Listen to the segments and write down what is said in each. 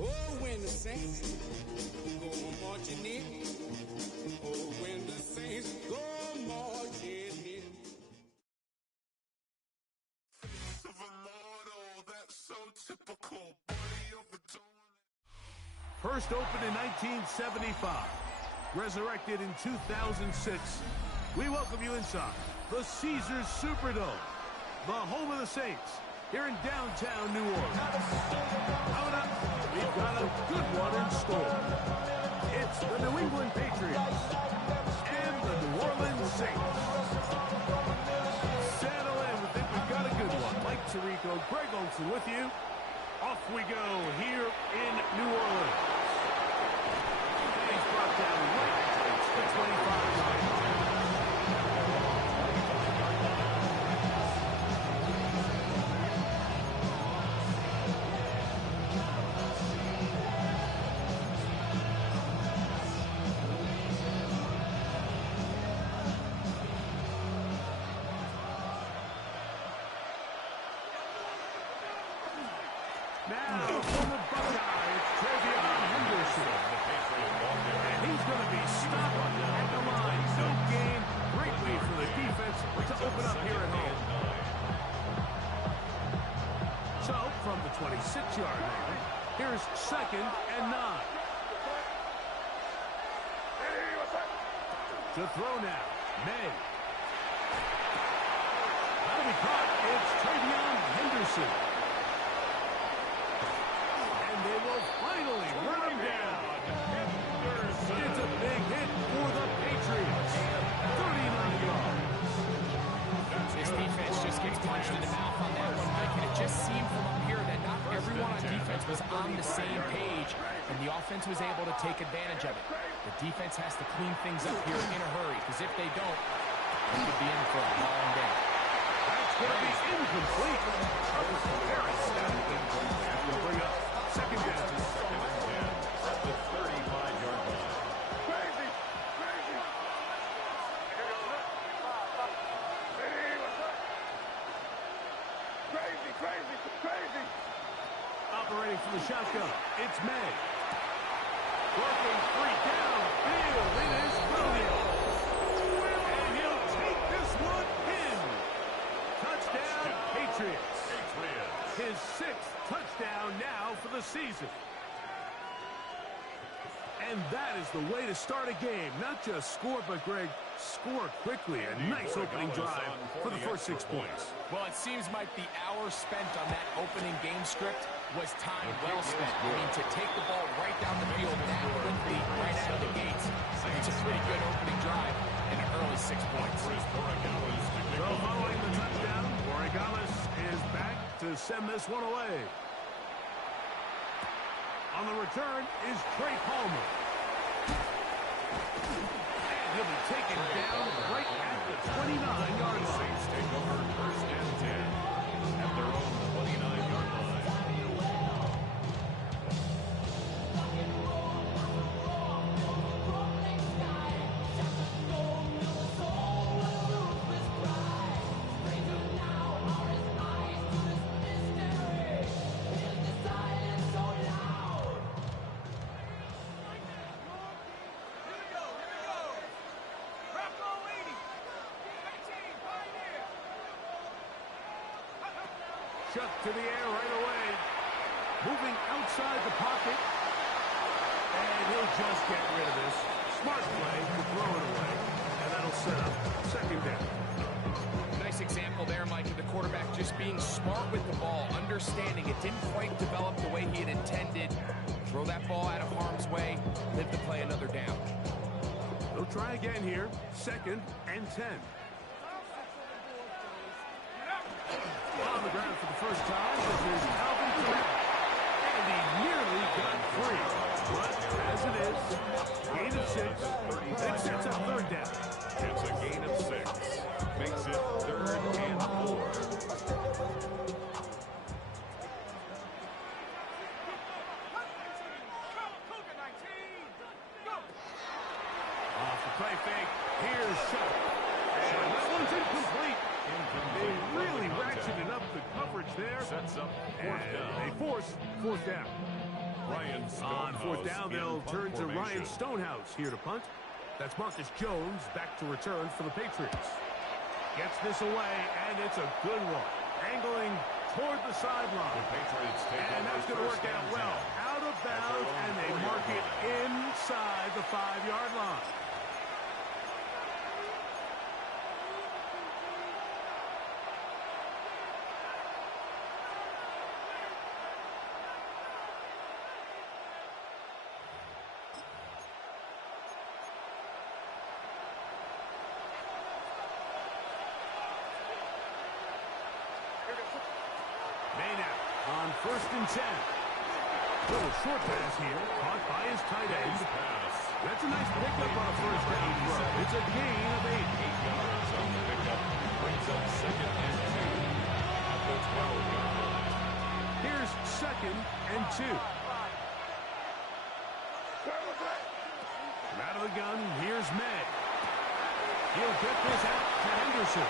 Oh, when the saints go marching in. Oh, when the saints go marching in. First opened in 1975, resurrected in 2006. We welcome you inside the Caesars Superdome, the home of the Saints, here in downtown New Orleans. Coming up, we've got a good one in store. It's the New England Patriots and the New Orleans Saints. Settle in, we think we've got a good one. Mike Tirico, Greg Olson with you. Off we go here in New Orleans. And he's brought down right to the 25-yard line. Now for the Buckeyes, Henderson. And he's going to be stopped at the line. No gain. Great way for the defense to open up here at home. So from the 26-yard line, here's 2nd and 9. To throw now, May. That'll be caught. It's Henderson. They will finally run him down. It's a big hit for the Patriots. 39 yards. This defense just gets punched in the mouth on that one, Mike, and it just seemed from up here that not everyone on defense was on the same page, and the offense was able to take advantage of it. The defense has to clean things up here in a hurry, because if they don't, they could be in for a long day. That's going to be incomplete. Very static incomplete. We'll bring up 2nd down. 2nd and 10 at the 35-yard line. Crazy! Operating from the shotgun, it's May. Working free downfield. It is Williams. And he'll take this one in. Touchdown, Patriots. His 6th touchdown now for the season. And that is the way to start a game. Not just score, but, Greg, score quickly. A nice opening drive for the first 6 points. Well, it seems like the hour spent on that opening game script was time well spent. I mean, to take the ball right down the field that quickly, right out of the gates, it's a pretty good opening drive and an early 6 points. So following the touchdown, Borregales is back to send this one away. On the return is Trey Palmer. And he'll be taken down right at the 29-yard line. Saints take over 1st and 10 at their own 29-yard line. Chuck to the air right away. Moving outside the pocket. And he'll just get rid of this. Smart play to throw it away. And that'll set up 2nd down. Nice example there, Mike, of the quarterback just being smart with the ball, understanding it didn't quite develop the way he had intended. Throw that ball out of harm's way, live to play another down. They'll try again here. 2nd and 10. On the ground for the first time, this is Alvin Kamara. And he nearly got free. But as it is, gain of 6. It sets up 3rd down. It's a gain of 6. Makes it 3rd and 4. Off the play fake. Here's Shutt. And that one's incomplete. They really ratcheted up the coverage there. Sets up 4th down. They force 4th down. On fourth down, they'll turn to Ryan Stonehouse here to punt. That's Marcus Jones back to return for the Patriots. Gets this away, and it's a good one. Angling toward the sideline. And that's going to work out well. Out of bounds, and they mark it inside the 5-yard line. On 1st and 10. Little short pass here, caught by his tight end. That's a nice pickup on a first down throw. It's a gain of 8. 8 yards on the pickup. Brings up 2nd and 2 at the 12-yard line. Here's 2nd and 2. From out of the gun, here's May. He'll get this out to Henderson.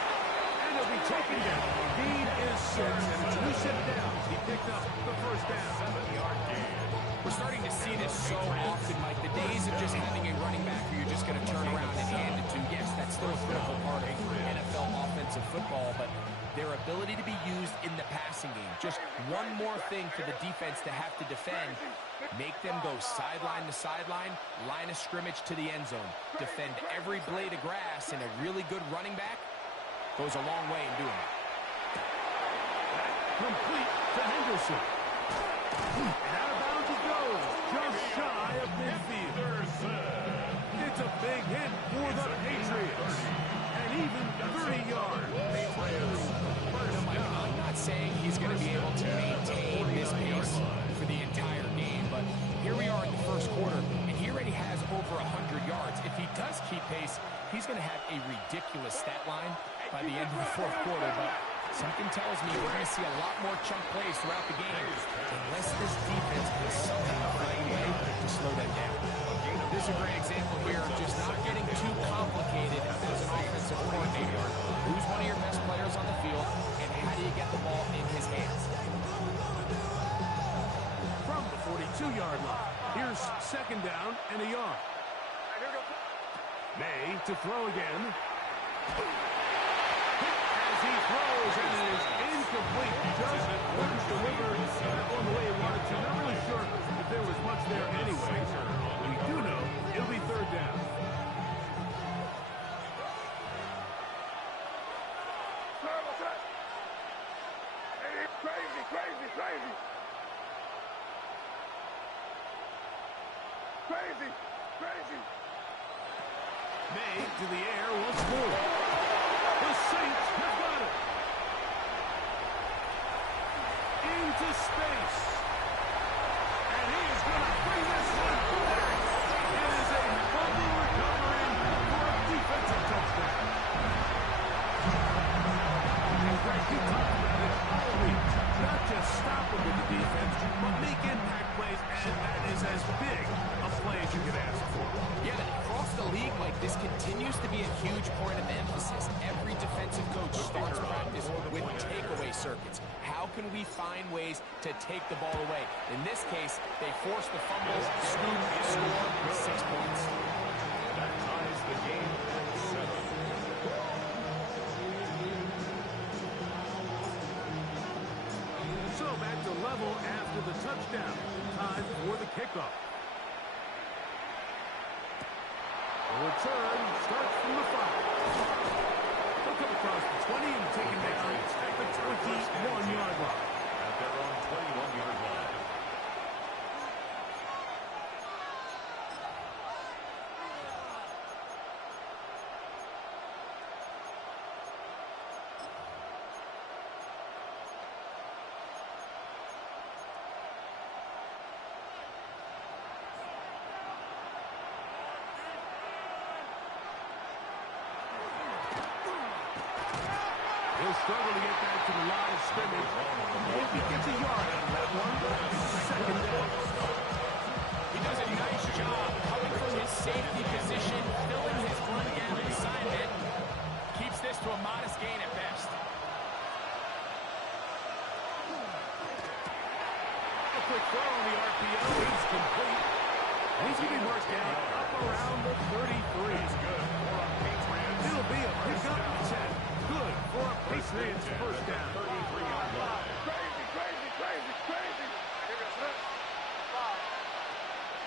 And he'll be taken down. Lead is 6, and it's 2 set downs. He picked up the first down. 7-yard gain. We're starting to see this so often, Mike. The days of just having a running back who you're just going to turn around and hand it to, yes, that's still a critical part of NFL offensive football, but their ability to be used in the passing game. Just one more thing for the defense to have to defend. Make them go sideline to sideline, line of scrimmage to the end zone. Defend every blade of grass, and a really good running back goes a long way in doing it. Complete to Henderson. And out of bounds it goes, just shy of midfield. It's a big hit for the Patriots. And even 30 yards. I'm not saying he's going to be able to maintain this pace for the entire game, but here we are in the first quarter, and he already has over 100 yards. If he does keep pace, he's going to have a ridiculous stat line by the end of the fourth quarter, but something tells me we're going to see a lot more chunk plays throughout the game unless this defense can somehow find a way to slow them down. This is a great example here of just not getting too complicated as an offensive coordinator. Who's one of your best players on the field, and how do you get the ball in his hands? From the 42-yard line, here's 2nd down and a yard. May to throw again. As he throws, and it is incomplete. Just couldn't deliver that one the way he wanted to. Not really sure if there was much there anyway. We do know it'll be 3rd down. Crazy. May to the air once more. The Saints have got it. Into space. And he is going to bring this one back. It is a fumble recovery for a defensive touchdown. And Greg, you talked about it all week. Not just stop him with the defense, but make impact plays, and that is as big a play as you can ask for. Yeah, across the league, Mike, this continues to be a huge point of emphasis. Every defensive coach starts practice with takeaway circuits. How can we find ways to take the ball away? In this case, they force the fumble, scoop, score 6 points. That ties the game at 7. So back to level after the touchdown. Time for the kickoff. The return starts from the 5. They'll come across the 20 and taken down at the 21-yard line. At their own 21-yard line. He'll struggle to get back to the line of scrimmage. If he gets a yard out of that one, it's 2nd down. He does a nice job coming from his safety position, filling his run gap assignment. Keeps this to a modest gain at best. The quick throw on the RPO. He's complete. He's going to be marked down up around the 33. It'll be a pickup 10. Good for a Patriots first down. 33-yard line.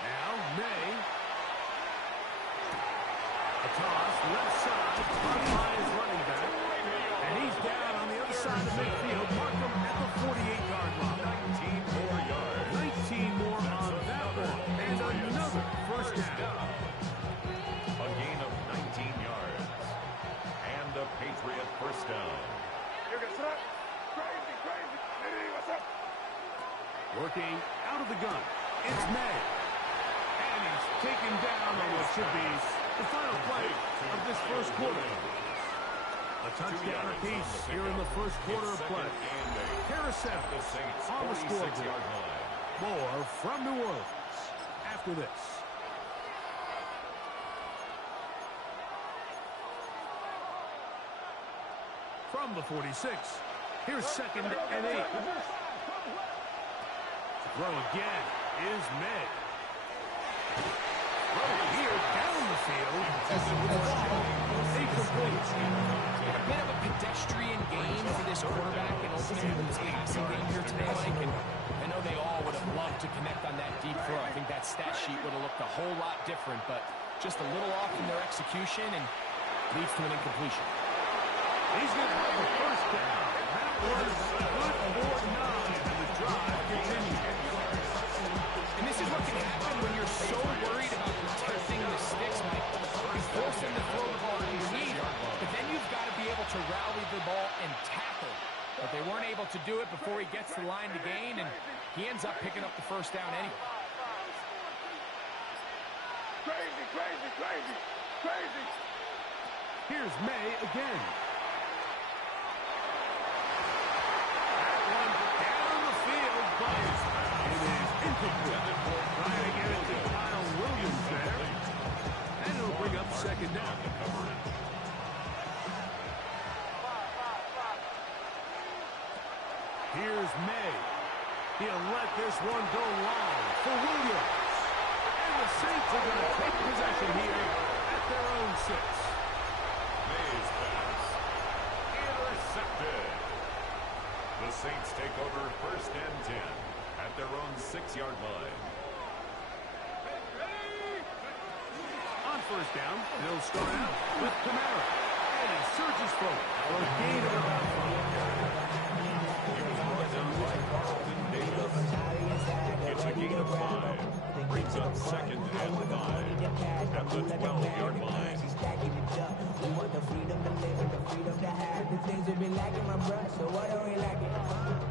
Now, May. A toss, left side, caught by his running back. And he's down on the other side of midfield. Mark him at the 48-yard line. 19 more yards. 19 more on that one. And another first down. A gain of 19 yards. And a Patriot first down. Working out of the gun. It's May. And he's taken down on what should be the final play of this first quarter. A touchdown apiece here in the first quarter of play. Carousel on the scoreboard. More from New Orleans after this. From the 46, here's 2nd and 8. Throw again is May. Throw here down the field. Incomplete. A bit of a pedestrian game for this quarterback and ultimately his passing game here today, Mike. And I know they all would have loved to connect on that deep throw. I think that stat sheet would have looked a whole lot different, but just a little off in their execution and leads to an incompletion. He's going to have the first down. That was good for 9, and the drive continues. And this is what can happen when you're so worried about protecting the sticks, Mike. You force him to throw the ball underneath, but then you've got to be able to rally the ball and tackle. But they weren't able to do it before he gets the line to gain, and he ends up picking up the first down anyway. Crazy. Here's May again. Incomplete. Trying to get it to Kyle Williams there. And it'll bring up 2nd down. Here's May. He'll let this one go long for Williams. And the Saints are going to take possession here at their own 6. May's pass. Intercepted. The Saints take over 1st and 10. At their own 6-yard line. On first down, they'll start out with Kamara. And he surges forward for a gain of about 5. It's a gain of 5. Brings up 2nd and 5. At the 12-yard line. We want the freedom to live and the freedom to have. The things we be lacking, my bruh, so what are we lacking?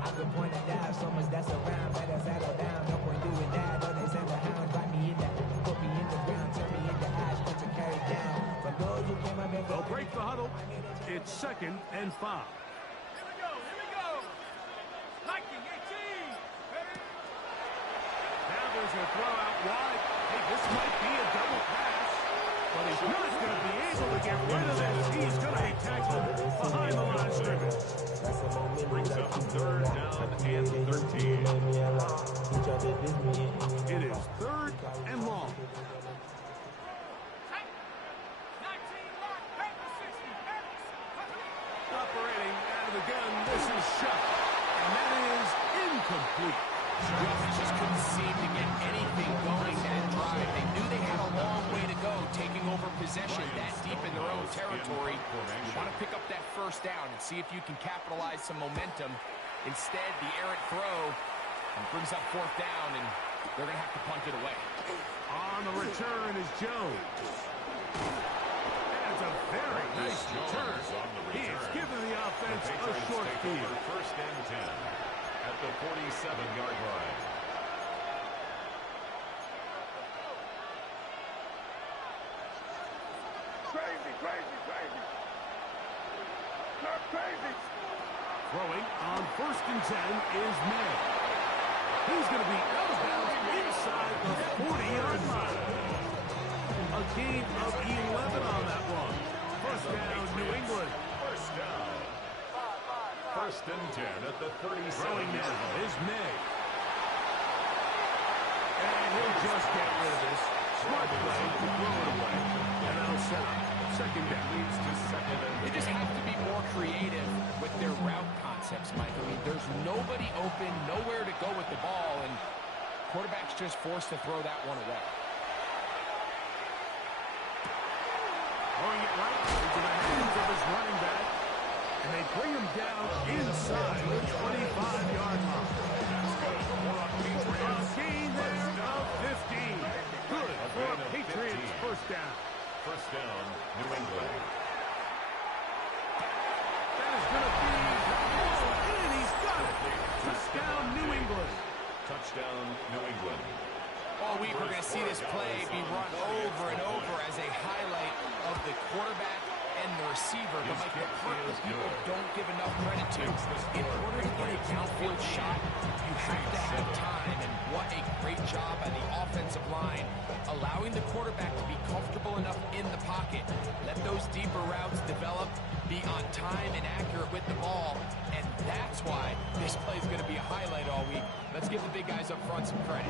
I could point it out, so much that's around. Better settle down, no point doing that. Though they send the hounds, bite me in the, put me in the ground, turn me into ash, put your carry down. But those who came up and they'll break the huddle. It's 2nd and 5. Here we go. Liking 18. Now there's a throw out wide. Hey, this might be a double pass. But he's not going to be able to get rid of this. He's going to be tackled behind the line of scrimmage. Brings up 3rd down and 13. It is 3rd and long. Operating out of the gun, this is shot. And that is incomplete. Just couldn't seem to get anything going that drive. They knew they had a long way to go, taking over possession that deep in their own territory. You want to pick up that first down and see if you can capitalize some momentum. Instead, the errant throw brings up 4th down, and they're going to have to punt it away. On the return is Jones. That's a very nice return. He has given the offense a short field. 1st and 10. At the 47-yard line. Crazy. Throwing on 1st and 10 is May. He's going to be out of bounds inside the 40-yard line. A gain of 11 on that one. First down, New England. First down. 1st and 10 at the 37. Throwing now is May. just get rid of this. Smart play to throw it away. And that'll set up second down. Leads to second and They just have to be more creative with their route concepts, Mike. I mean, there's nobody open, nowhere to go with the ball, and quarterback's just forced to throw that one away. Throwing it right into the hands of his running back. And they bring him down inside the 25-yard line. A gain there of 15. Good for a Patriots first down. First down, New England. That is going to be and he's got it. Touchdown, New England. Touchdown, New England. All week we're going to see this play be run over and over as a highlight of the quarterback and the receiver. But like the part that people don't give enough credit to, in order to get a downfield shot, you have to have time. And what a great job by the offensive line, allowing the quarterback to be comfortable enough in the pocket. Let those deeper routes develop, be on time and accurate with the ball. And that's why this play is going to be a highlight all week. Let's give the big guys up front some credit.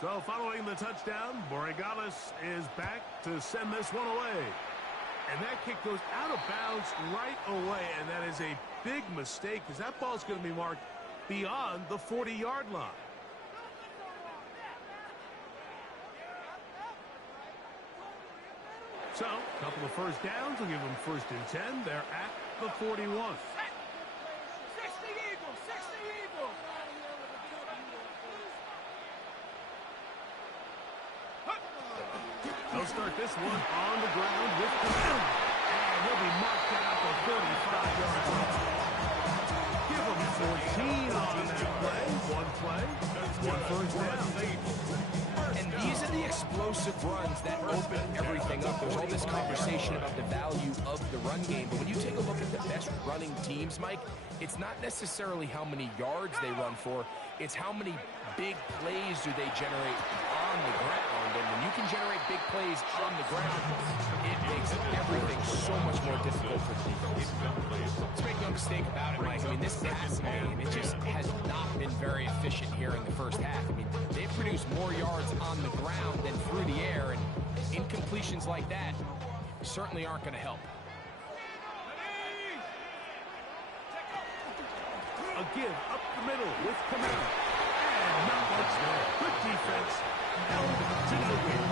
So following the touchdown, Borregales is back to send this one away. And that kick goes out of bounds right away, and that is a big mistake because that ball's going to be marked beyond the 40-yard line. So, a couple of first downs will give them first and 10. They're at the 41. 60 Eagles, 60 Eagles. They'll start this one on the ground with the and he'll be marked down at the 45-yard line. Give him 14 on that play. One first down. And these are the explosive runs that open everything up. There's all this conversation about the value of the run game, but when you take a look at the best running teams, Mike, it's not necessarily how many yards they run for, it's how many big plays do they generate on the ground. And when you can generate big plays on the ground, it makes everything so much more difficult for the defense. Let's make no mistake about it, Mike. I mean, this passing game, it just has not been very efficient here in the first half. I mean, they've produced more yards on the ground than through the air, and incompletions like that certainly aren't going to help. A give up the middle with Camara. And not much there. Good defense. To no win.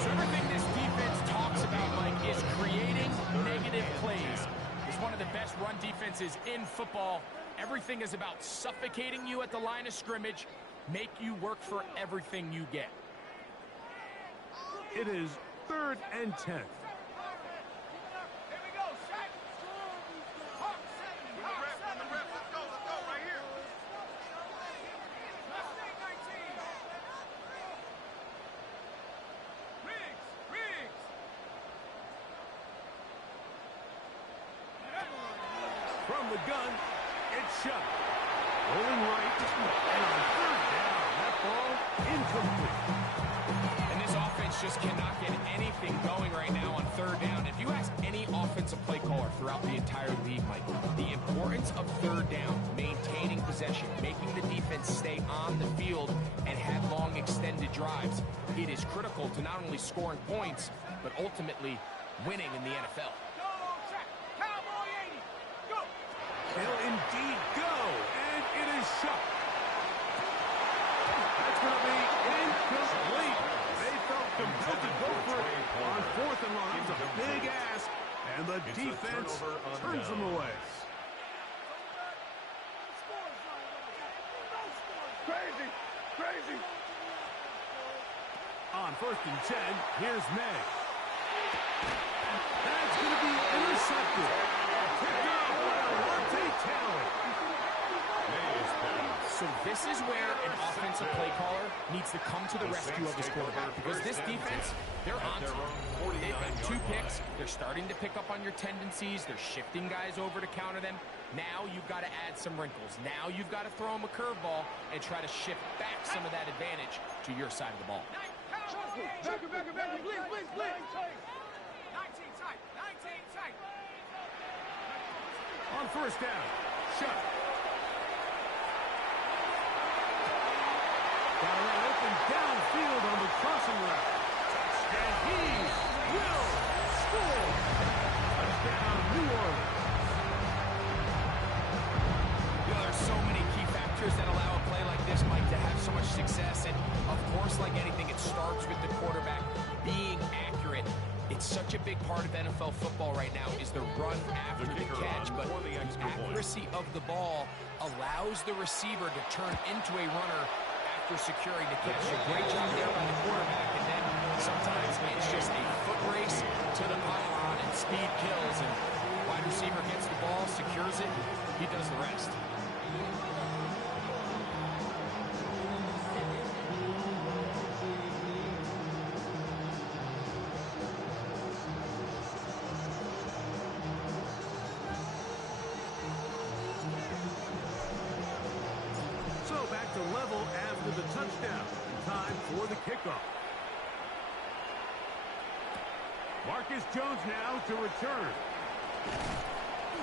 So everything this defense talks about, Mike, is creating negative plays. It's one of the best run defenses in football. Everything is about suffocating you at the line of scrimmage, make you work for everything you get. It is 3rd and 10. From the gun, it's shot. Rolling right, and on 3rd down, that ball incomplete. And this offense just cannot get anything going right now on 3rd down. If you ask any offensive play caller throughout the entire league, Mike, the importance of 3rd down, maintaining possession, making the defense stay on the field and have long extended drives, it is critical to not only scoring points, but ultimately winning in the NFL. He'll indeed go, and it is shot. That's going to be incomplete. They felt compelled to go for it on 4th and long. It's a big ask, and the defense turns them away. Crazy. On 1st and 10, here's May. That's going to be intercepted. Taylor. May's pass So this is where an offensive play caller needs to come to the rescue of his quarterback, because this defense, they're on to him. They've got 2 picks. They're starting to pick up on your tendencies. They're shifting guys over to counter them. Now you've got to add some wrinkles. Now you've got to throw him a curveball and try to shift back some of that advantage to your side of the ball. Back, please. 19 tight. On first down, shot. Got a man open downfield on the crossing route. And he will score. Touchdown, New Orleans. You know, there's so many key factors that allow a play like this, Mike, to have so much success. And, of course, like anything, it starts with the quarterback being accurate. It's such a big part of NFL football right now is the run after the catch, but the accuracy of the ball allows the receiver to turn into a runner after securing the catch. So great job there by the quarterback, and then sometimes it's just a foot race to the pylon and speed kills, and wide receiver gets the ball, secures it, he does the rest. To level after the touchdown. Time for the kickoff. Marcus Jones now to return.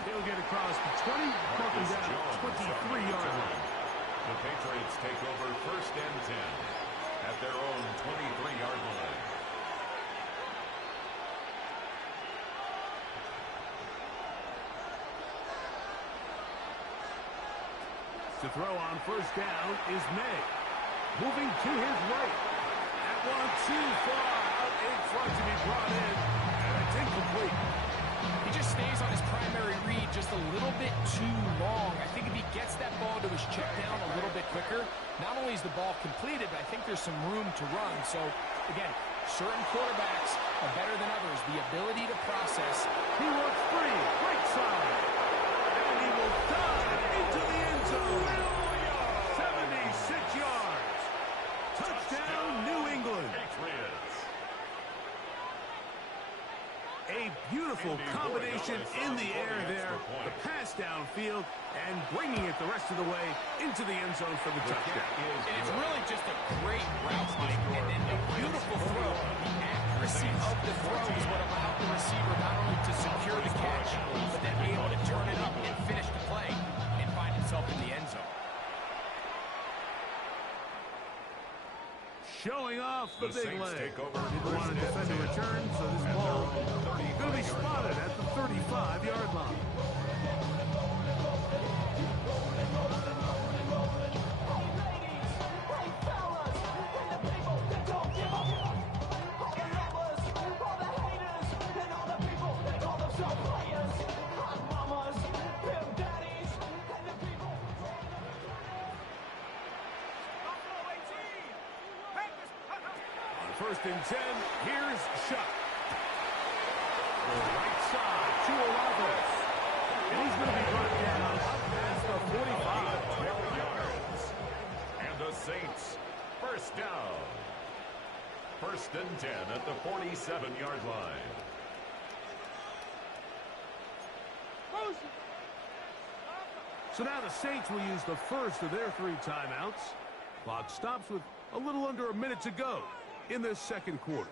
He'll get across the 20, broken down 23-yard line. The Patriots take over first and 10 at their own 23-yard line. To throw on first down is May. Moving to his right. That one too far out in front to be brought in. And it's incomplete. He just stays on his primary read just a little bit too long. I think if he gets that ball to his check down a little bit quicker, not only is the ball completed, but I think there's some room to run. So, again, certain quarterbacks are better than others. The ability to process. He works free. Right side. And he will dive into the end zone. 76 yards. Touchdown, New England. A beautiful combination in the air there. The pass downfield and bringing it the rest of the way into the end zone for the touchdown. And it's really just a great route, Mike, and then a beautiful throw. The accuracy of the throw is what allowed the receiver not only to secure the catch, but then be able to turn it up and finish the play and find himself in the end zone. Showing off the big leg. Take over Didn't want to defend the return, so this ball going to be spotted at the 35-yard line. First and 10, here's Shuck. Right side to Olave. And he's going to be brought down up past the 45. 12 yards. And the Saints, first down. First and 10 at the 47-yard line. So now the Saints will use the first of their 3 timeouts. Clock stops with a little under a minute to go in this second quarter.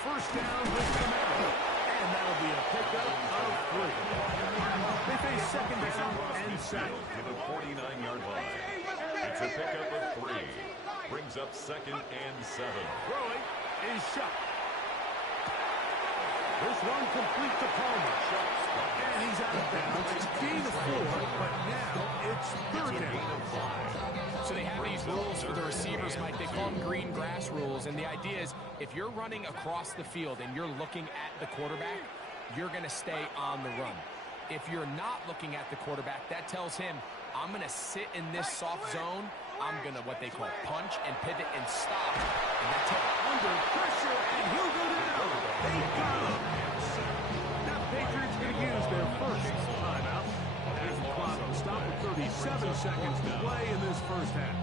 First down with Camaro. And that'll be a pickup of 3. They face second down and 7. To the 49-yard line. It's a pickup of 3. Brings up second and 7. Throwing is Shuck. This one complete to Palmer. And he's out of bounds. It's gain of 4, but now it's third down. So they have these rules for the receivers, Mike. They call them green grass rules, and the idea is if you're running across the field and you're looking at the quarterback, you're going to stay on the run. If you're not looking at the quarterback, that tells him, I'm going to sit in this soft zone. I'm going to, what they call, punch and pivot and stop. And that's it. Under pressure, and he'll go down. They got him. Now the Patriots going to use their first timeout. As the clock will stop with 37 seconds to play in this first half.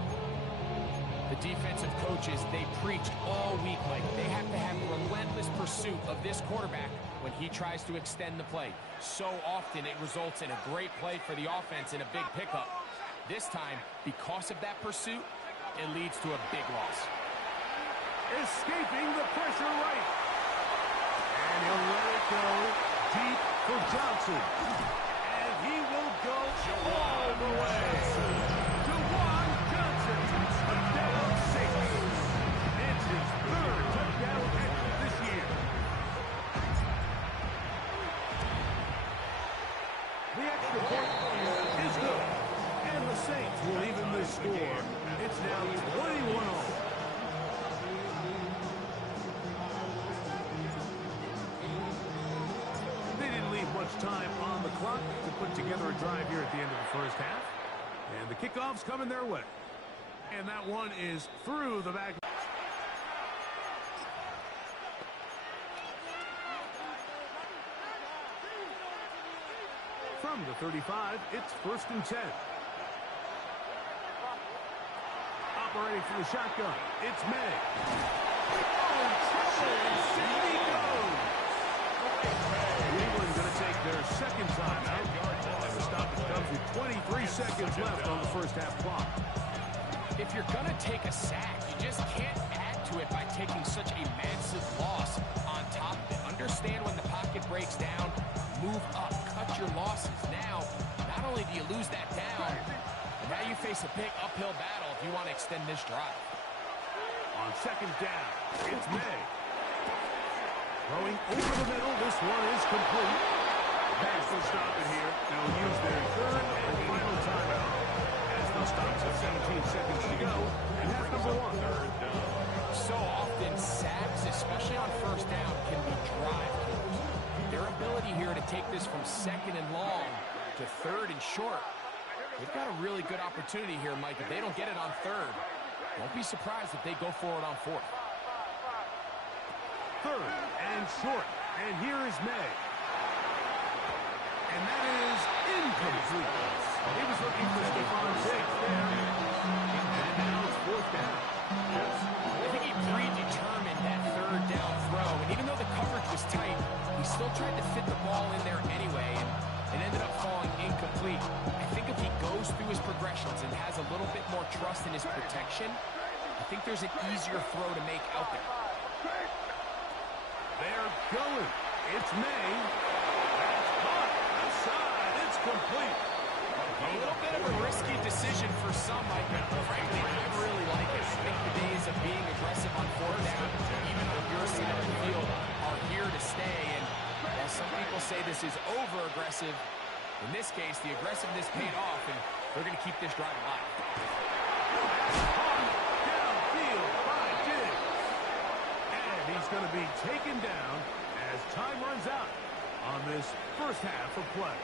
The defensive coaches, they preach all week, Mike. They have to have relentless pursuit of this quarterback when he tries to extend the play. So often it results in a great play for the offense and a big pickup. This time, because of that pursuit, it leads to a big loss. Escaping the pressure right. And he'll let it go deep for Johnson. And he will go all the way. Juwan Johnson, touchdown 6. It's his third touchdown catch this year. The extra point is good. And the Saints will even this score. It's now 21-all. They didn't leave much time on the clock to put together a drive here at the end of the first half. And the kickoff's coming their way. And that one is through the back. From the 35, it's 1st and 10. Operating from the shotgun, it's May. Oh, trouble, and he goes. Cleveland going to take their second time out. And the stoppage comes with 23 seconds left on the first half clock. If you're going to take a sack, you just can't add to it by taking such a massive loss on top of it. Understand when the pocket breaks down, move up, cut your losses. Now, not only do you lose that down, but now you face a big uphill battle if you want to extend this drive. On second down, it's May. Throwing over the middle, this one is complete. Pass will stop it here. They'll use their third and final timeout. As they'll stop with 17 seconds to go in half number 1. So often, sacks, especially on first down, can be drive killers. Their ability here to take this from second and long to third and short, they've got a really good opportunity here, Mike. If they don't get it on third, don't be surprised if they go forward on fourth. Third and short. And here is May. And that is incomplete. He was looking for Stephon Diggs there. And now it's 4th down. I think he predetermined that third down throw. And even though the coverage was tight, he still tried to fit the ball in there anyway. And it ended up falling incomplete. I think if he goes through his progressions and has a little bit more trust in his protection, I think there's an easier throw to make out there. They're going. It's May. That's caught. Outside. It's complete. A little bit of a risky decision for some, Mike, but frankly, I really like it. I think the days of being aggressive on 4th down, even on your side of the field, are here to stay. And while some people say this is over-aggressive, in this case, the aggressiveness paid off, and they're going to keep this drive alive. Downfield by Diggs. And he's going to be taken down as time runs out on this first half of play.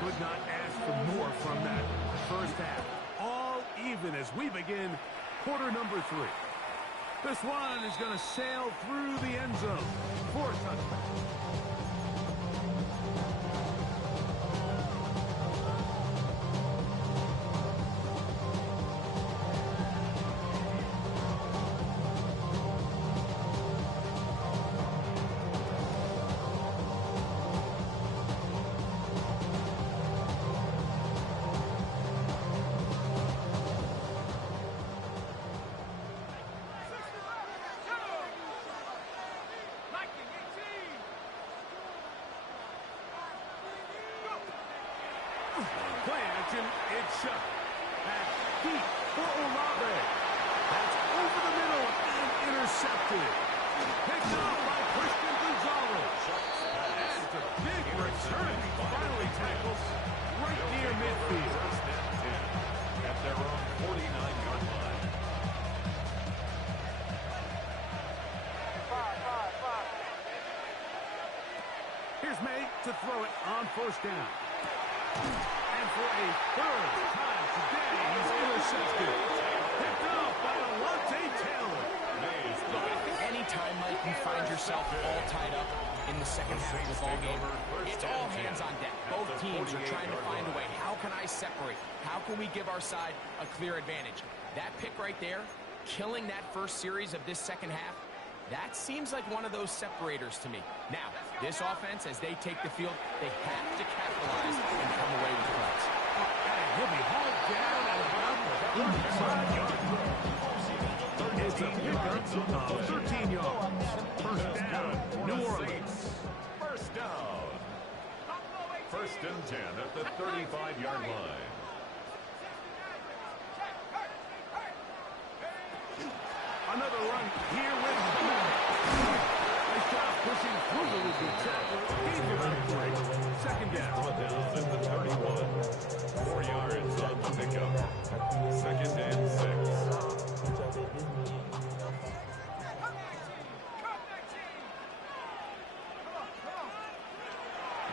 Could not ask for more from that first half. All even as we begin quarter number 3. This one is going to sail through the end zone for a touchdown. Play action, it's shut. That's deep for Olave. That's over the middle and intercepted. Picked Here's May to throw it on first down. And for a third time today, he's intercepted. Picked off by Alontae Taylor. Look, I think anytime, Mike, you find yourself all tied up in the second half of the ball game, it's all hands on deck. Both teams are trying to find a way. How can I separate? How can we give our side a clear advantage? That pick right there, killing that first series of this second half, that seems like one of those separators to me. Now, this offense, as they take the field, they have to capitalize and come away with points. And he'll be hauled down at about the 35-yard line. It's a pickup of 13 yards. First down, New Orleans. First down. First and 10 at the 35-yard line. Another run here with nice job pushing through the loopy tackle. Gained about 3. Second down. Down at the 31. 4 yards on the pickup. Second and 6.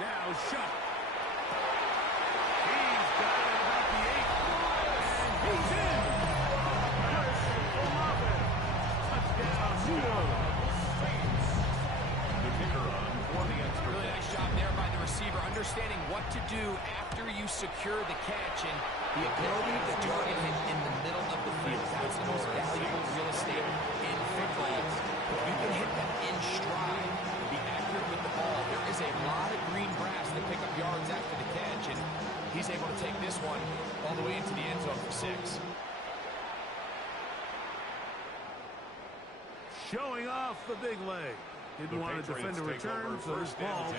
Now shot. He's got it about the 8. And he's in. Chris Olave. Touchdown, New Orleans. The kicker on for the extra. Really nice job there by the receiver, understanding what to do after you secure the catch and the ability to target him in the middle of the field. That's the most valuable real estate in football. If you can hit them in stride, be accurate with the ball, there is a lot of green grass that pick up yards after the catch, and he's able to take this one all the way into the end zone for 6. Showing off the big leg. Didn't want to defend a return, so this ball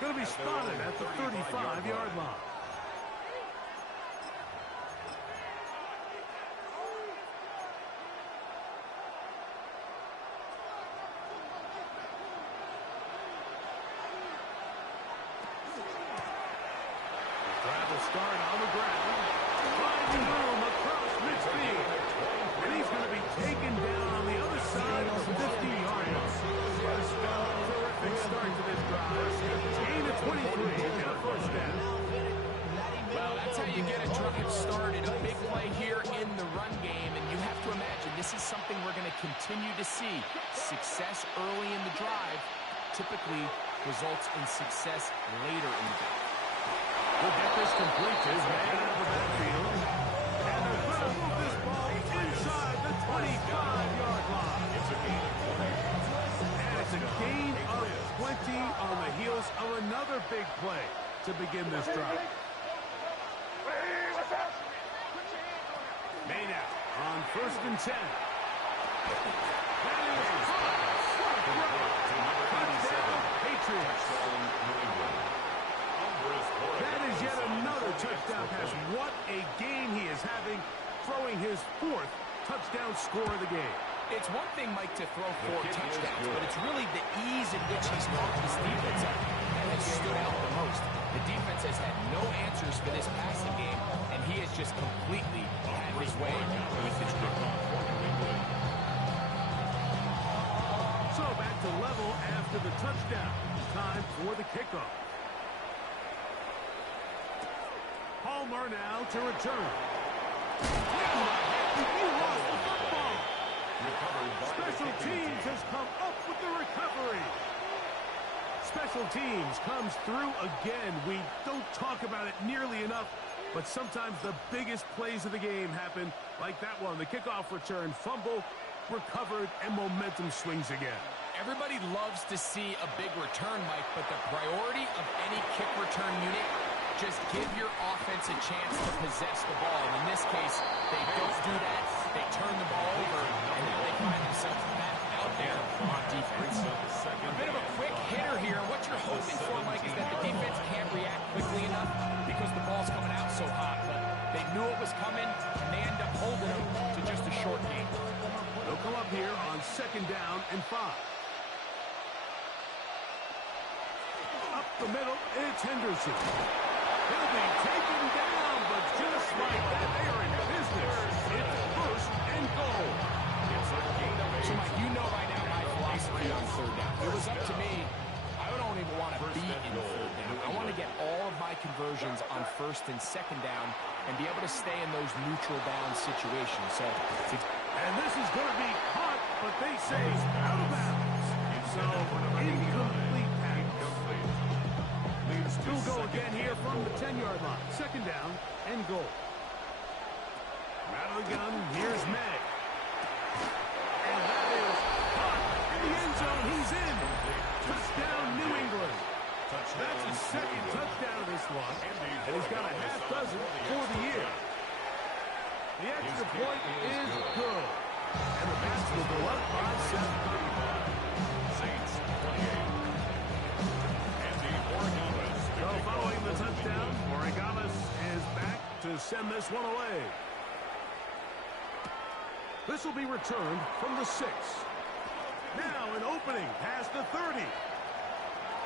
going to be spotted at the 35-yard line. Travel start on the ground. Finding room across midfield. And he's going to be taken down on the other side of the 50-yard line. Terrific start to this drive. Gain of 23 and a first down. Well, that's how you get a drive started. A big play here in the run game, and you have to imagine this is something we're going to continue to see. Success early in the drive typically results in success later in the game. We'll get this complete to his man out of the backfield. And they're going to move this ball inside the 25-yard line. It's a gain of 20. And it's a gain of 20 on the heels of another big play to begin this drive. Made out on first and 10. That is touchdown, Patriots. That is yet another touchdown pass. What a game he is having, throwing his 4th touchdown score of the game. It's one thing, Mike, to throw 4 touchdowns, but it's really the ease in which he's caught this defense up that has stood out the most. The defense has had no answers for this passing game, and he has just completely had his way with this group. So back to level after the touchdown. Time for the kickoff. Palmer now to return. He lost the football. Special teams has come up with the recovery. Special teams comes through again. We don't talk about it nearly enough, but sometimes the biggest plays of the game happen like that one. The kickoff return, fumble, recovered, and momentum swings again. Everybody loves to see a big return, Mike, but the priority of any kick return unit, just give your offense a chance to possess the ball. And in this case, they don't do that. They turn the ball over, and now they find themselves back out there on defense. A bit of a quick hitter here. What you're hoping for, Mike, is that the defense can't react quickly enough because the ball's coming out so hot. But they knew it was coming, and they end up holding them to just a short game. They'll come up here on second down and 5. Up the middle, it's Henderson. He'll be taken down, but just like that, they are in business. It's first and goal. So, Mike, you know by now my philosophy on third down. If it was up to me, I don't even want to be want to get all of my conversions on first and second down and be able to stay in those neutral down situations. So, and this is going to be caught, but they say out of bounds. So, incomplete pass. He'll go again here from the 10-yard line. Second down and goal. Out of the gun, here's May. And that is caught in the end zone. He's in. Touchdown, New England. That's his second touchdown of this one, and he's got a half dozen for the year. The extra point is good, and the Pats will go up by 7. Saints 28. Andy Orgamas. So following the touchdown, Orgamas is back to send this one away. This will be returned from the 6. Now an opening past the 30.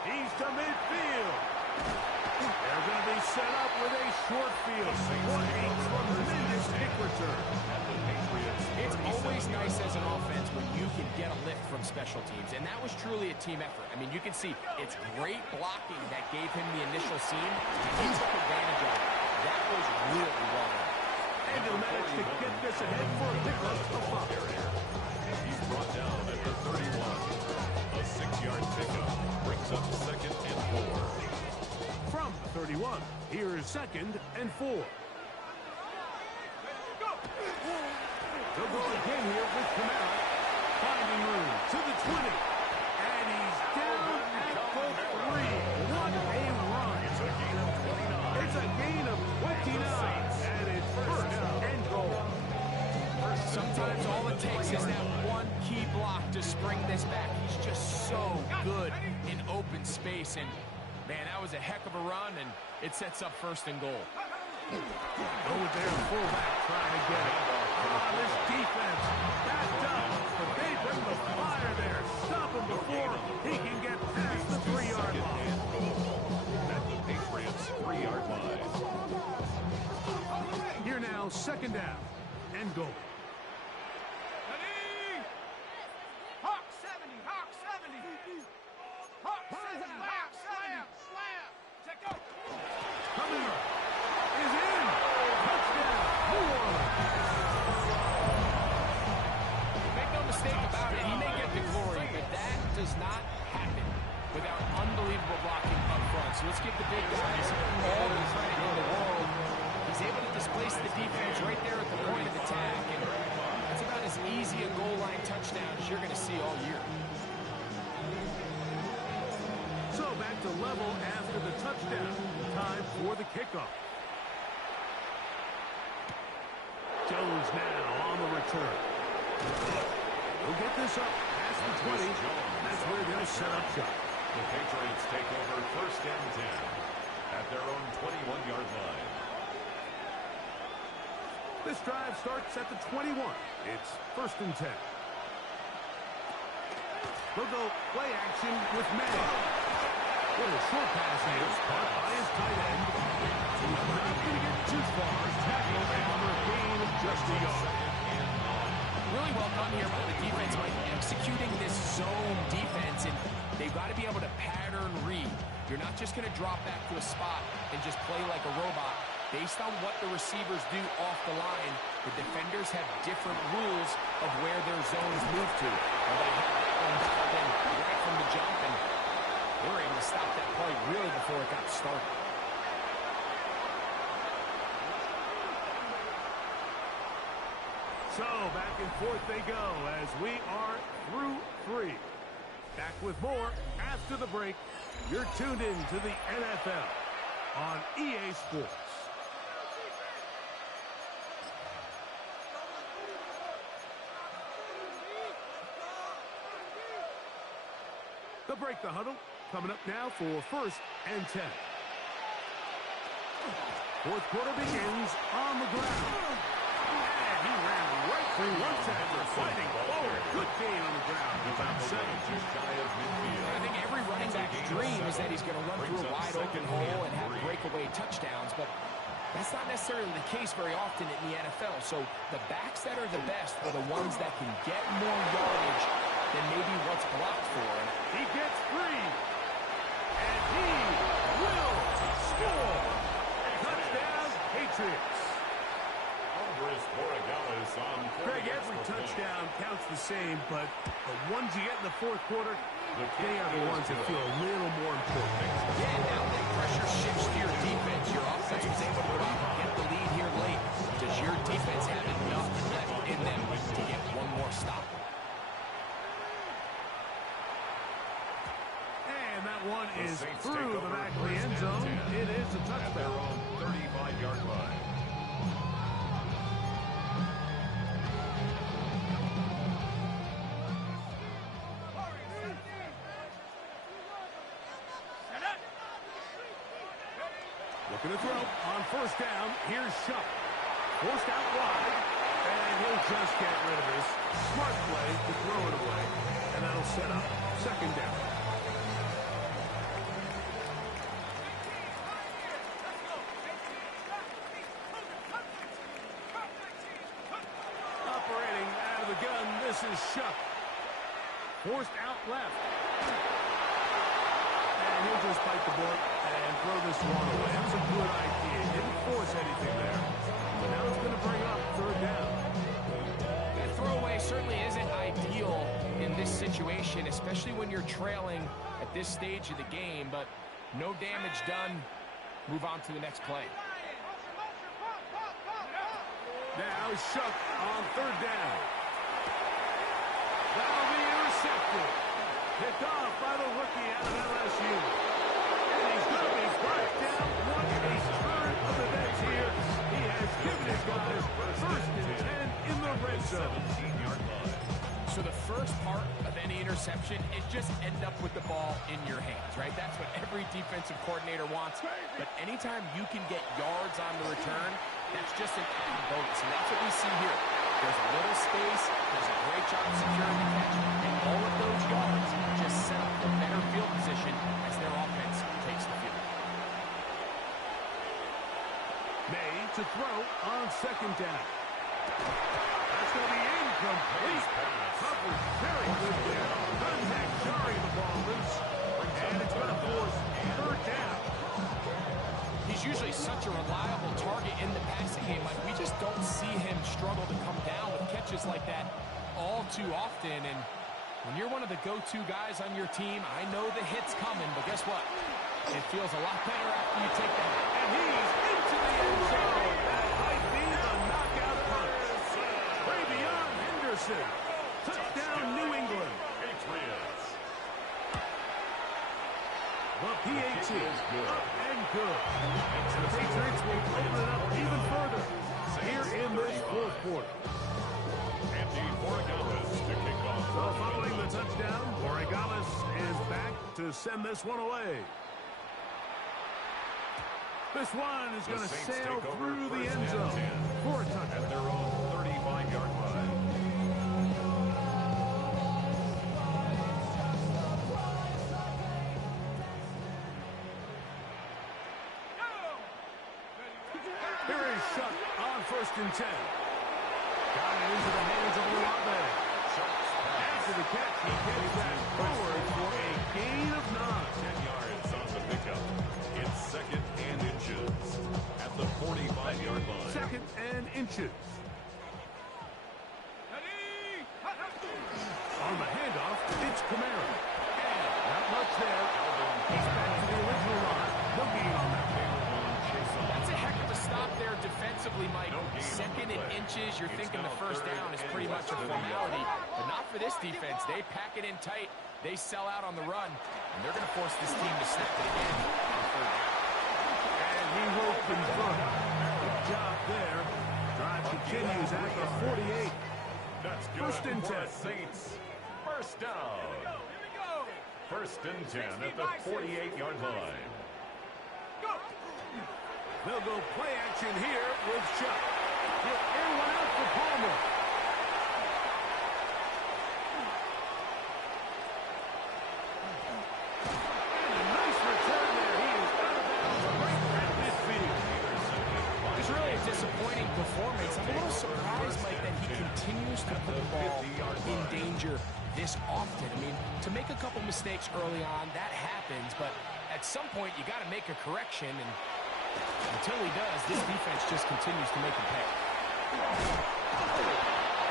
He's to midfield. They're going to be set up with a short field. What a tremendous kick return. It's always nice as an offense when you can get a lift from special teams, and that was truly a team effort. I mean, you can see it's great blocking that gave him the initial seam, and he took advantage of it. That was really well done. And he'll manage to get this ahead for a pickup of 5. He's brought down at the 31. A 6-yard pickup brings up second and 4. From the 31, here's second and 4. They'll go again here with Kamara, finding room to the 20. And he's down at the 3. What a run. It's a gain of 29. It's a gain of 29. And it's first and goal. Sometimes all it takes is that one key block to spring this back. He's just so good in open space. And, man, that was a heck of a run, and it sets up first and goal. Go with their fullback trying to get it. This defense backed up, but they bring the fire there. Stop him before he can get past the 3-yard line. At the Patriots' 3-yard line. Here now, second down and goal. Hawk 70, Hawk 70. Hawk 70, Hawk slam, slam. Check out. Coming up is in. Touchdown, New Orleans. Make no mistake about it, he may get the glory, but that does not happen without unbelievable blocking up front. So let's give the big guys all the credit in the world. He's able to displace the defense right there at the point of attack, and that's about as easy a goal line touchdown as you're going to see all year. So back to level after the touchdown. Time for the kickoff. Jones now on the return. He'll get this up past the 20. That's where they'll set up shop. The Patriots take over first and 10 at their own 21-yard line. This drive starts at the 21. It's first and 10. They'll go play action with Madden. Little short pass here, caught by his tight end. He's not going to get too far. Tackle for a gain of just a yard. Really well done here by the defense by executing this zone defense, and they've got to be able to pattern read. You're not just going to drop back to a spot and just play like a robot. Based on what the receivers do off the line, the defenders have different rules of where their zones move to. And they have them dialed in right from the jump, and they were able to stop that play really before it got started. So back and forth they go as we are through 3. Back with more after the break. You're tuned in to the NFL on EA Sports. They'll break the huddle. Coming up now for first and 10. Fourth quarter begins on the ground. And he ran right through one tackler, fighting forward. Good gain on the ground. About 7. Just shy of midfield. I think every running back's dream is that he's going to run through a wide open hole and have breakaway touchdowns, but that's not necessarily the case very often in the NFL. So the backs that are the best are the ones that can get more yardage than maybe what's blocked for. He gets free. And he will same, but the ones you get in the fourth quarter, they are the ones that feel a little more important. Yeah, now that pressure shifts to your defense, your offense was able to go out and get the lead here late. Does your defense have enough left in them to get one more stop? And that one is through the back of the end zone. It is a touchdown. At their own 35-yard line. Looking to throw on first down. Here's Shuck. Forced out wide, and he'll just get rid of this. Smart play to throw it away, and that'll set up second down. Operating out of the gun, this is Shuck. Forced out left. And he'll just bite the bullet and throw this one away. That's a good idea. He didn't force anything there. But now it's going to bring up third down. That throwaway certainly isn't ideal in this situation, especially when you're trailing at this stage of the game, but no damage done. Move on to the next play. Now Shuck on third down. That'll be intercepted. Picked off by the rookie out of LSU. And he's going to be brought down once a turn of the bench here. He has given his guys first and 10 in the red zone. 17-yard line. So the first part of any interception is just end up with the ball in your hands, right? That's what every defensive coordinator wants. But anytime you can get yards on the return, that's just an added bonus. And that's what we see here. There's a little space, does a great job securing the catch, and all of those yards just set up for better field position as their offense takes the field. May to throw on second down. That's going to be incomplete. Coverage very good there. Contact jarring the ball loose. And it's going to force third down. He's usually such a reliable target in the passing game. Like, we just don't see him struggle to come down with catches like that all too often. And when you're one of the go-to guys on your team, I know the hit's coming, but guess what? It feels a lot better after you take that. And he's into the end zone. That might be the knockout punch. Way beyond Henderson. Touchdown, New England. Patriots. The PAT is good. Up and good. The Patriots will open it up even further here in this fourth quarter. Andy Borregales to kick off. So following the touchdown, Borregales is back to send this one away. This one is going to sail through the end zone for a touchdown. At their own 35-yard line. Here is Shuck on first and 10. Got it into the hands of Olave. After the catch, he gets that forward for a gain of 9. 10 yards on the pickup. It's second and inches at the 45-yard line. Second and inches. On the handoff, it's Kamara. And not much there. He's back to the original line. No gain on that. That's a heck of a stop there defensively, Mike. Second and inches, you're thinking the first down is pretty much a formality. But not for this defense. They pack it in tight. They sell out on the run. And they're going to force this team to snap it again on third down. And he will convert. Good job there. Drive continues at the 48. That's good. First and 10. Saints. First down. First and 10 at the 48-yard line. They'll go play action here with Shuck. He'll air one out for Palmer. And a nice return there. He is out of bounds right at midfield. It's really a disappointing performance. I'm a little surprised, Mike, that he continues to put the ball in danger this often. I mean, to make a couple mistakes early on, that happens, but at some point you got to make a correction, and until he does, this defense just continues to make him pay.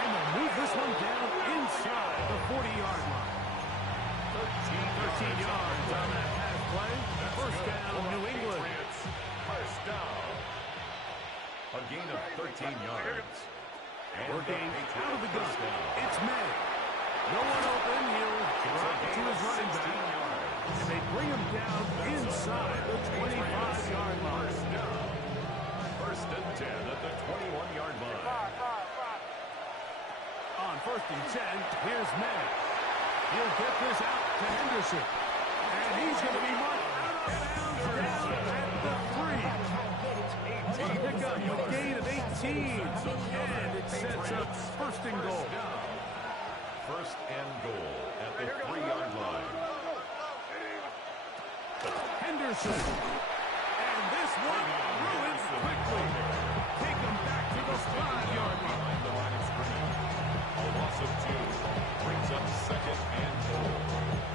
And they'll move this one down inside the 40-yard line. 13 yards on that pass play. First down, New England. First down. A gain of 13 yards. Working out of the gun. It's May. No one open. He'll drop to his running back. And they bring him down inside the 25-yard line. First and 10 at the 21-yard line. On first and 10, here's May. He'll get this out to Henderson. And he's going to be marked out of bounds down at the 3. Pick up a gain of 18. And it sets up first and goal. First and goal at the 3-yard line. Henderson. And this one ruins quickly. Take him back to the 5-yard line. The line of scrimmage. A loss of 2 brings up second and goal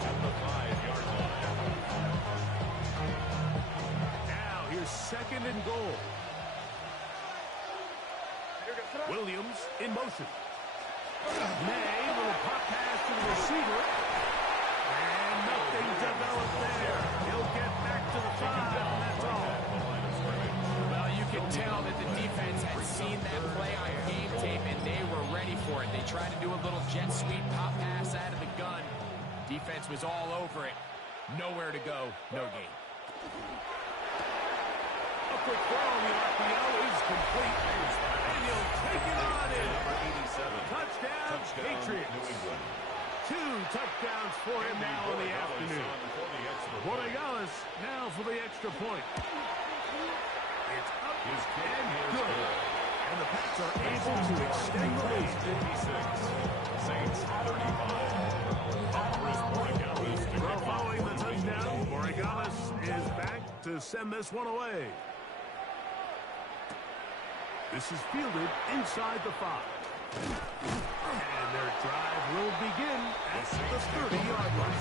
at the 5-yard line. Now here's second and goal. Williams in motion. May, little pop pass to the receiver. And nothing developed there. He'll get back to the 5, and that's all. Well, you can tell that the defense had seen that play on game tape, and they were ready for it. They tried to do a little jet sweep pop pass out of the gun. Defense was all over it. Nowhere to go, no gain. A quick throw on the RPO is complete. And he'll take it on in. Number 87. Touchdown, Patriots. New England. 2 touchdowns for him now in the afternoon. Borregales now for the extra point. It's up and good. And the Pats are able to extend the lead. 56. Saints 35. Well, following the touchdown, Borregales is back to send this one away. This is fielded inside the 5. And their drive will begin at the 30-yard line.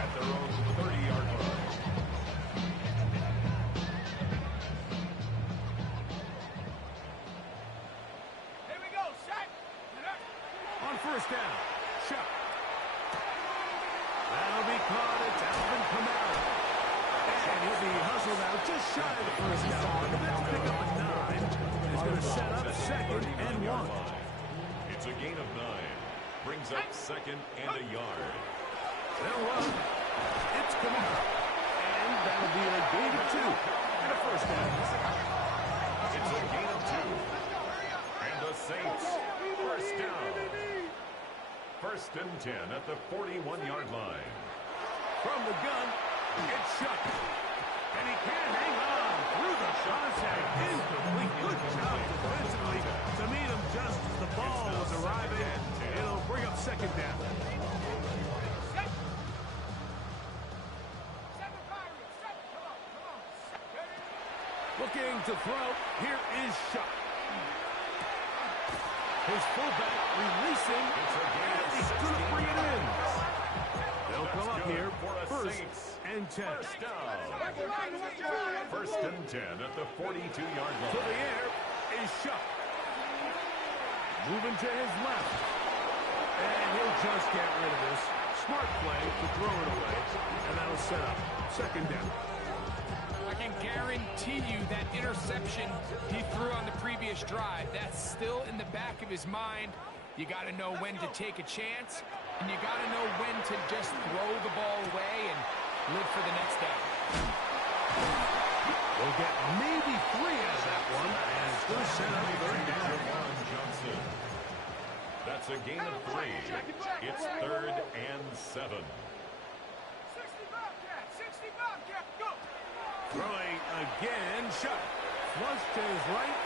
At their own 30-yard line. Here we go, set. On first down, shot. That'll be caught. It's Alvin Kamara. And he'll be hustled out just shy of the first down. But that'll pick up a 9. It's going to set up second and 1. It's a gain of 9. Brings up second and a yard. They'll run. It's Kamara. And that'll be a gain of 2. And a first down. It's a gain of 2. And the Saints first down. First and 10 at the 41-yard line. From the gun, it's shut. And he can't hang on through the contact. Incomplete. Good job defensively to meet him just as the ball was arriving. It'll bring up second down. Looking to throw. Here is Shuck. His fullback releasing. And he's going to bring it in. They'll come up here first and 10. First and 10 at the 42-yard line. To the air is Shuck. Moving to his left. And he'll just get rid of this. Smart play to throw it away. And that'll set up second down. I can guarantee you that interception he threw on the previous drive, that's still in the back of his mind. You got to know when to take a chance, and you got to know when to just throw the ball away and live for the next down. We'll get maybe 3 out of that one, and it's going to set up third down. Johnson. That's a gain of 3. It's third and 7. 60 Bobcat, 60 Bobcat, go! Throwing again, Shuck. Flush to his right.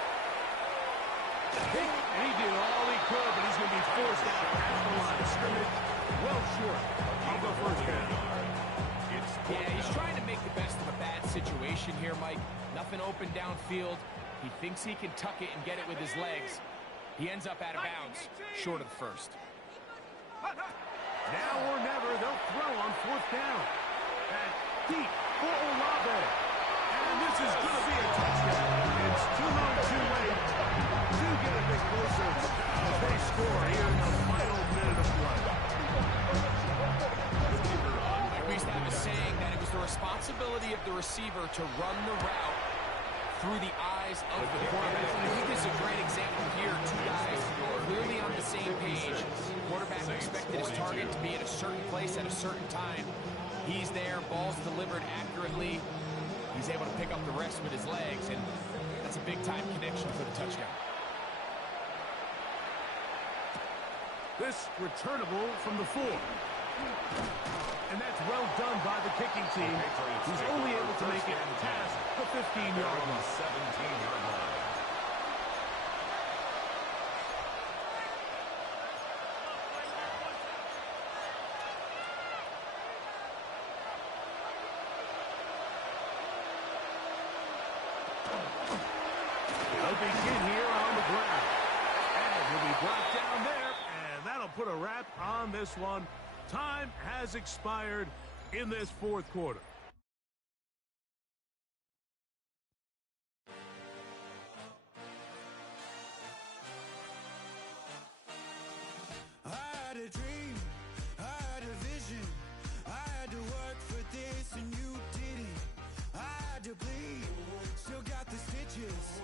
He did all he could, but he's going to be forced out at the line of scrimmage. Well short of the first down. Yeah, he's trying to make the best of a bad situation here, Mike. Nothing open downfield. He thinks he can tuck it and get it with his legs. He ends up out of bounds, short of the first. Now or never, they'll throw on fourth down. At deep for Olave. And this is going to be a touchdown. It's too long, too late. do get a bit closer as they score here in the final minute of play. We used to have a saying that it was the responsibility of the receiver to run the route through the eyes of the quarterback. I think this is a great example here. Two guys clearly on the same page. Quarterback expected his target to be at a certain place at a certain time. He's there, ball's delivered accurately. He's able to pick up the rest with his legs, and that's a big-time connection for the touchdown. This returnable from the 4. And that's well done by the kicking team, who's only able to make it past the 15-yard line. 17-yard line. They'll begin here on the ground. And he'll be brought down there, and that'll put a wrap on this one. Time has expired in this fourth quarter. I had a dream, I had a vision, I had to work for this and you didn't. I had to bleed, still got the stitches.